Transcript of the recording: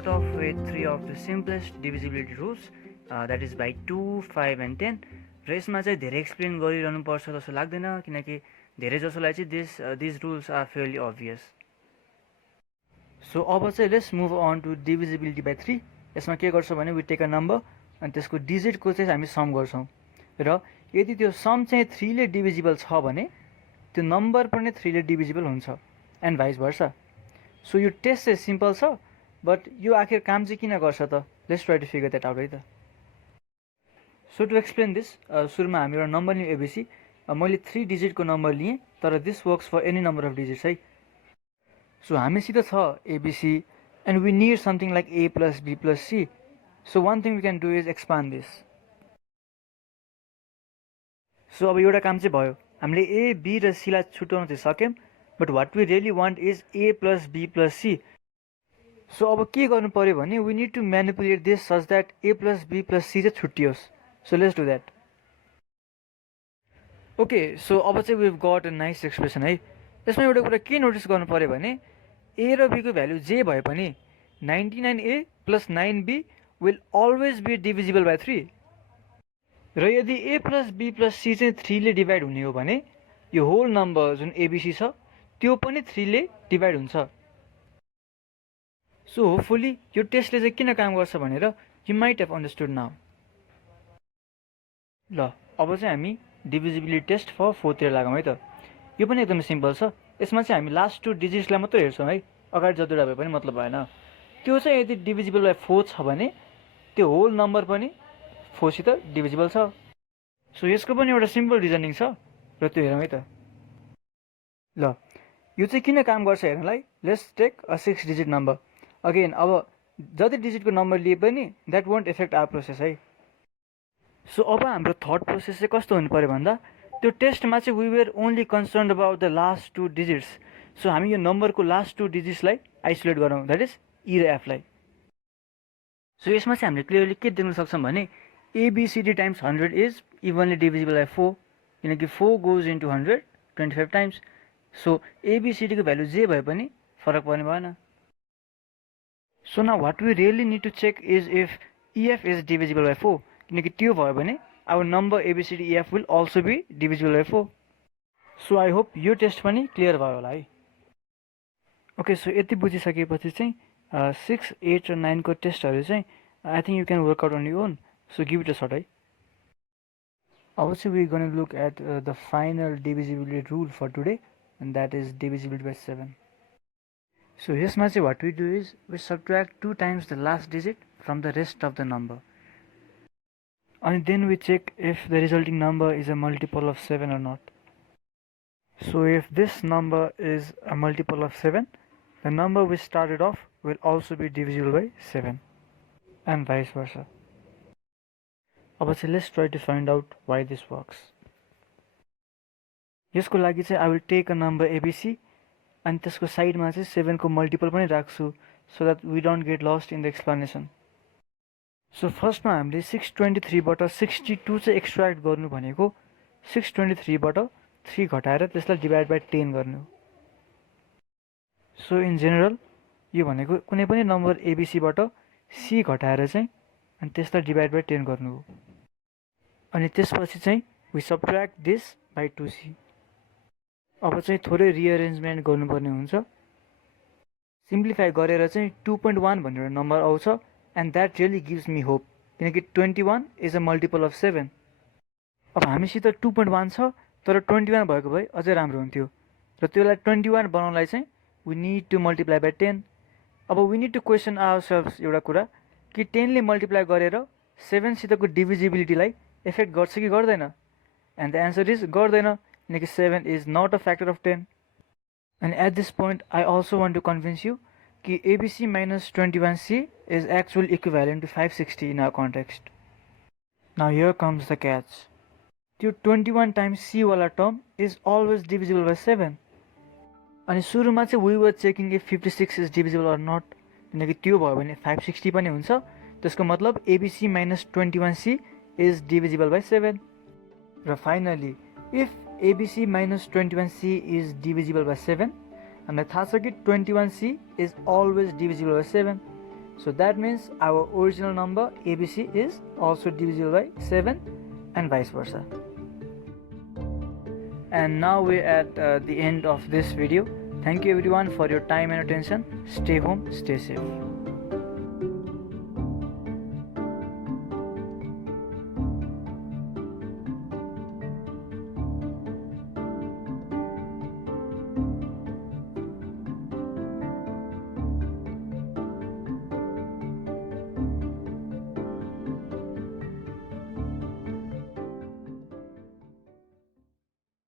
start off with 3 of the simplest divisibility rules, that is by 2, 5 and 10. र यसमा चाहिँ धेरै एक्सप्लेन गरिरहनु पर्छ जस्तो लाग्दैन किनकि धेरै जसोलाई चाहिँ this rules are fairly so. सो अब चाहिँ let's move on to divisibility by 3. यसमा के गर्छौँ भने वी टेक अ नम्बर अनि त्यसको डिजिटको चाहिँ हामी सम गर्छौँ र यदि त्यो सम चाहिँ 3 ले डिभिजिबल छ भने त्यो नम्बर पनि 3 ले डिभिजिबल हुन्छ एन्ड भाइस भर्सा. सो यो टेस्ट चाहिँ सिम्पल छ बट यो आखिर काम चाहिँ किन गर्छ त? Let's try to figure that out है त. सो टु एक्सप्लेन दिस, सुरुमा हामी एउटा नम्बर लियौँ एबिसी. मैले 3 डिजिटको नम्बर लिएँ तर this works for any number of digits है. सो हामीसित छ ABC and we need something like A plus B plus C. So one thing we can do is expand this. So अब एउटा काम चाहिँ भयो, हामीले ए बी र सीलाई छुट्याउन चाहिँ सक्यौँ but what we really want is A plus B plus C. So अब के गर्नु पऱ्यो भने we need to manipulate this such that A plus B plus C चाहिँ छुट्टियोस्. So let's do that. Okay, so अब चाहिँ we got a nice expression है. यसमा एउटा कुरा के नोटिस गर्नु पऱ्यो भने ए र बीको भ्याल्यु जे भए पनि 99A plus 9B will always be divisible by 3. र यदि A plus B plus C चाहिँ 3 ले डिभाइड हुने हो भने यो होल नम्बर जुन एबिसी छ त्यो पनि 3 ले डिभाइड हुन्छ. सो होपफुली यो टेस्टले चाहिँ किन काम गर्छ भनेर you might have understood now. ल अब चाहिँ हामी डिभिजिबिलिटी टेस्ट फर 4 तिर लागौँ है त. यो पनि एकदमै सिम्पल छ. यसमा चाहिँ हामी लास्ट 2 डिजिट्सलाई मात्रै हेर्छौँ है, अगाडि जतिवटा भए पनि मतलब भएन. त्यो चाहिँ यदि डिभिजिबल बाई 4 छ भने त्यो होल नम्बर पनि 4 सित डिभिजिबल छ. सो यसको पनि एउटा सिम्पल रिजनिङ छ र त्यो हेरौँ है त. ल यो चाहिँ किन काम गर्छ हेर्नलाई. Let's take a 6 digit number. Again अब जति डिजिटको नम्बर लिए पनि that won't effect our process है. सो अब हाम्रो थर्ड प्रोसेस चाहिँ कस्तो हुनु पऱ्यो भन्दा त्यो टेस्टमा चाहिँ we were only concern about the last 2 digits. So हामी यो नम्बरको लास्ट 2 डिजिट्सलाई आइसोलेट गरौँ, द्याट इज ई र एफलाई. सो यसमा चाहिँ हामीले क्लियरली के देख्न सक्छौँ भने ABCD times 100 is evenly divisible by 4 किनकि 4 गोज इन्टु 100 25 टाइम्स. सो एबिसिडीको भ्यालु जे भए पनि फरक पर्ने भएन. So now what we really need to check is if EF is divisible by 4 किनकि त्यो भयो भने our number ABCD EF will also be divisible by 4. So I hope यो टेस्ट पनि क्लियर भयो होला है. ओके, सो यति बुझिसकेपछि चाहिँ 6, 8 र 9 को टेस्टहरू चाहिँ I think you can work out on you own. So give it a shot है. अब चाहिँ we gonna look at the final divisibility rule for today and that is divisibility by 7. So यसमा चाहिँ what we do is we subtract 2 times the last digit from the rest of the number and then we check if the resulting number is a multiple of 7 or not. So if this number is a multiple of 7, the number we started off will also be divisible by 7 and vice versa. अब चाहिँ let's try to find out why this works. यसको लागि चाहिँ I will take a number ABC अनि त्यसको साइडमा चाहिँ 7 को मल्टिपल पनि राख्छु so that we don't get lost in the explanation. So फर्स्टमा हामीले 623बाट 62 चाहिँ एक्सट्र्याक्ट गर्नु भनेको 623बाट 3 घटाएर त्यसलाई डिभाइड बाई 10 गर्नु. सो इन जेनरल यो भनेको कुनै पनि नम्बर एबिसीबाट सी घटाएर चाहिँ अनि त्यसलाई डिभाइड बाई 10 गर्नु हो. अनि त्यसपछि चाहिँ we subtract this by 2c. अब चाहिँ थोरै रिअरेन्जमेन्ट गर्नुपर्ने हुन्छ. सिम्प्लिफाई गरेर चाहिँ 2.1 भनेर नम्बर आउँछ and that really gives me hope किनकि 21 is a multiple of 7. अब हामीसित 2.1 छ तर 21 भएको भए अझै राम्रो हुन्थ्यो र त्यसलाई 21 बनाउनलाई चाहिँ we need to multiply by 10. अब we need to question ourselves एउटा कुरा कि 10 ले मल्टिप्लाई गरेर 7 सितको डिभिजिबिलिटीलाई इफेक्ट गर्छ कि गर्दैन. एन्ड द एन्सर इज गर्दैन किनकि 7 is not a factor of 10. And at this point I also want to convince you कि ABC minus 21C is actually equivalent to 560 in our context. Now here comes the catch. त्यो 21 times C वाला term is always divisible by 7. अनि सुरुमा चाहिँ we were checking if 56 is divisible or not किनकि त्यो भयो भने 560 पनि हुन्छ. त्यसको मतलब ABC minus 21C is divisible by 7. र finally if ABC minus 21C is divisible by 7 हामीलाई थाहा छ कि 21C is always divisible by 7. So that means our original number ABC is also divisible by 7 and vice versa. And now we're at the end of this video. Thank you everyone for your time and attention. Stay home, stay safe.